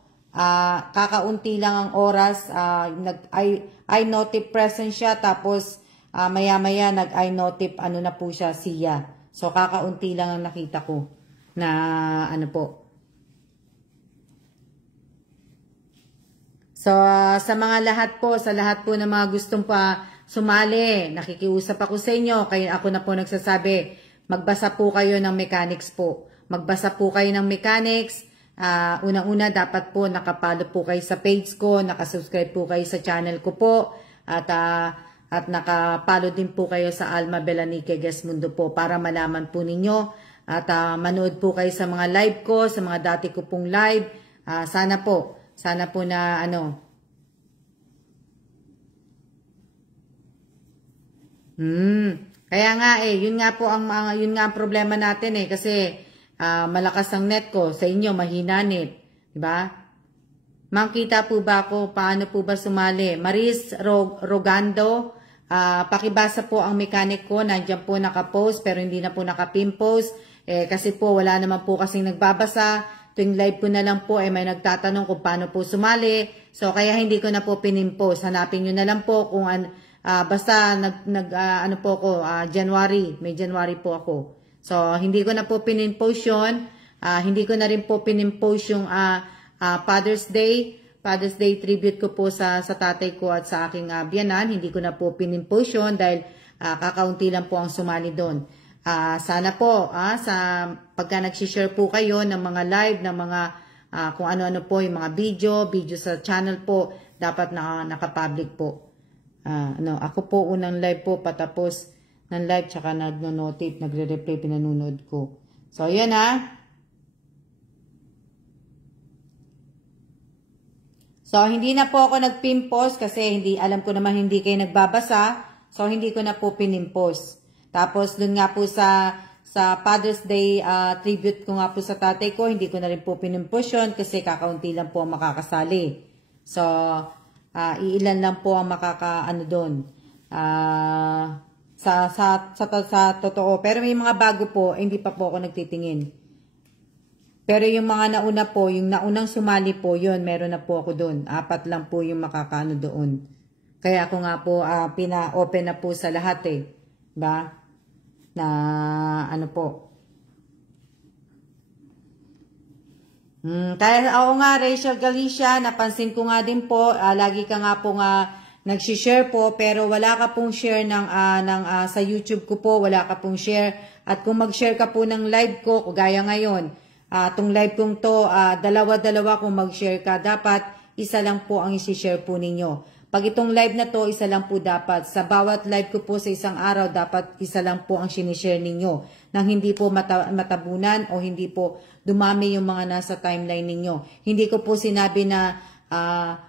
Kakaunti lang ang oras, I notif present siya, tapos maya-maya nag-I notif na po siya, siya. So, kakaunti lang ang nakita ko na po. So, sa mga lahat po, sa lahat po ng mga gustong pa sumali, nakikiusap ako sa inyo, kaya ako na po nagsasabi, magbasa po kayo ng mechanics po. Magbasa po kayo ng mechanics. Unang-una, dapat po nakapalo po kayo sa page ko, nakasubscribe po kayo sa channel ko po, at nakapalo din po kayo sa Alma Belanique Gesmundo po para malaman po ninyo, at manood po kayo sa mga live ko, sa mga dati ko pong live. Sana po na Kaya nga yun nga po ang problema natin kasi malakas ang net ko, sa inyo mahina net, di ba? Makita po ba ako paano po ba sumali? Maris Rogando, Pakibasa po ang mechanic ko, nandiyan po nakapost pero hindi na po nakapin post. Kasi po wala naman po kasing nagbabasa. Tuwing live ko na lang po may nagtatanong kung paano po sumali. So kaya hindi ko na po pinimpost. Hanapin nyo na lang po kung basta ano po ako, January, may January po ako. So hindi ko na po pinimpost yun. Hindi ko na rin po pinimpost yung Father's Day tribute ko po sa tatay ko at sa aking biyanan. Hindi ko na po pinimpost yun dahil kakaunti lang po ang sumali doon. Sana po sa pagka nagsishare po kayo ng mga live, ng mga kung ano-ano po yung mga video sa channel po, dapat naka-public po. Ako po unang live po patapos ng live tsaka nagno-notate, nagre-replay pinanonood ko. So yun So, hindi na po ako nag-pin-post kasi alam ko naman hindi kayo nagbabasa. So, hindi ko na po pin-post. Tapos, dun nga po sa Father's Day tribute ko nga po sa tatay ko, hindi ko na rin po pin-post yun kasi kakaunti lang po ang makakasali. So, iilan lang po ang doon. Sa totoo. Pero may mga bago po, hindi pa po ako nagtitingin. Pero yung mga nauna po, yung naunang sumali po, yun, meron na po ako doon. 4 lang po yung makakaano doon. Kaya ako nga po, pina-open na po sa lahat Ba? Na, po. Kaya ako nga, Rachel Galicia, napansin ko nga din po, lagi ka nga po nagsishare po, pero wala ka pong share sa YouTube ko po, wala ka pong share. At kung mag-share ka po ng live ko, kagaya ngayon, tong live kong to, dalawa-dalawa kung mag-share ka, dapat isa lang po ang isi-share po ninyo. Pag itong live na to, isa lang po dapat. Sa bawat live ko po sa isang araw, dapat isa lang po ang sinishare ninyo. Nang hindi po matabunan o hindi po dumami yung mga nasa timeline ninyo. Hindi ko po sinabi na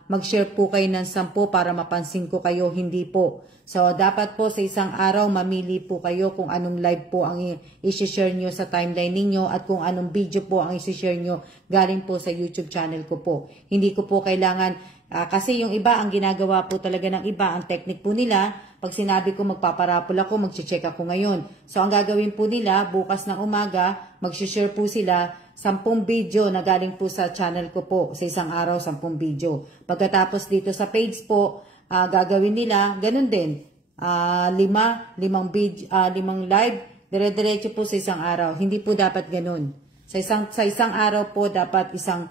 mag-share po kayo ng 10 para mapansin ko kayo. Hindi po. So, dapat po sa isang araw, mamili po kayo kung anong live po ang i-share nyo sa timeline ninyo at kung anong video po ang i-share nyo galing po sa YouTube channel ko po. Hindi ko po kailangan, kasi yung iba, ang ginagawa po talaga ng iba, ang technique po nila, pag sinabi ko magpaparapol ako, mag-check ako ngayon. So, ang gagawin po nila, bukas ng umaga, mag-share po sila 10 video na galing po sa channel ko po. Sa isang araw, 10 video. Pagkatapos dito sa page po, gagawin nila, ganun din. 5 live, dire-diretso po sa isang araw. Hindi po dapat ganun. Sa isang araw po, dapat isang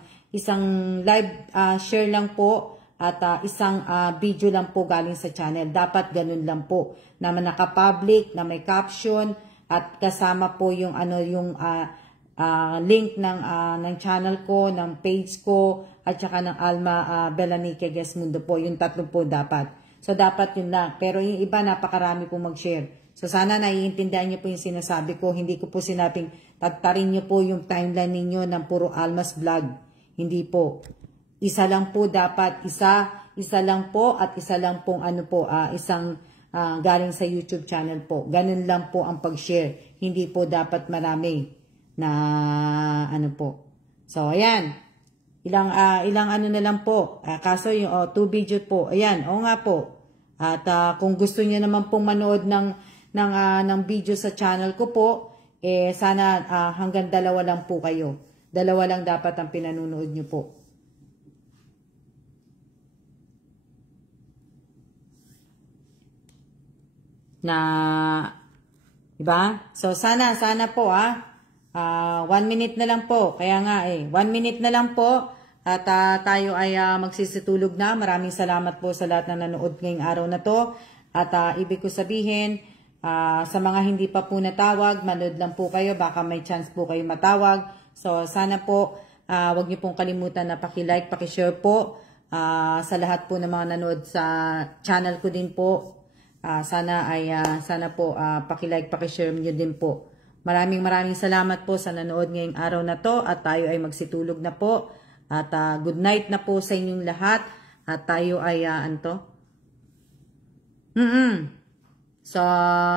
live share lang po at isang video lang po galing sa channel. Dapat ganun lang po. Na naka-public, na may caption, at kasama po yung link ng channel ko, ng page ko, at saka ng Alma Belanique Gesmundo po. Yung 3 po dapat. So, dapat yun lang. Pero yung iba, napakarami po mag-share. So, sana naiintindihan niyo po yung sinasabi ko. Hindi ko po sinabing tagtarin niyo po yung timeline ninyo ng puro Alma's Vlog. Hindi po. Isa lang po dapat. Isa lang po at isa lang pong isang galing sa YouTube channel po. Ganun lang po ang pag-share. Hindi po dapat marami na po. So, ayan. Ilang na lang po. Kaso yung 2 video po. Ayan, nga po. At kung gusto niyo naman pong manood ng video sa channel ko po, sana hanggang 2 lang po kayo. 2 lang dapat ang pinanunood niyo po. Diba? So, sana po 1 minute na lang po. Kaya nga 1 minute na lang po. At tayo ay magsisitulog na. Maraming salamat po sa lahat na nanood ngayong araw na to. At ibig ko sabihin, sa mga hindi pa po natawag, manood lang po kayo. Baka may chance po kayo matawag. So sana po, wag niyo pong kalimutan na paki-like, paki-share po. Sa lahat po ng mga nanood sa channel ko din po. Sana po paki-like, paki-share niyo din po. Maraming salamat po sa nanood ngayong araw na to. At tayo ay magsitulog na po. At good night na po sa inyong lahat. At tayo ay So,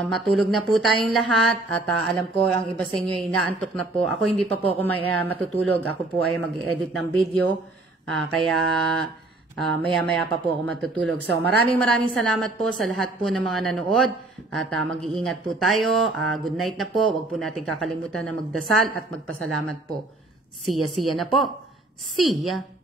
matulog na po tayong lahat. At alam ko, ang iba sa inyo ay inaantok na po. Ako hindi pa po ako matutulog. Ako po ay mag-edit ng video. Kaya maya-maya pa po ako matutulog. So maraming salamat po sa lahat po ng mga nanood at mag-iingat po tayo. Good night na po. Huwag po natin kakalimutan na magdasal at magpasalamat po. See ya na po. See ya!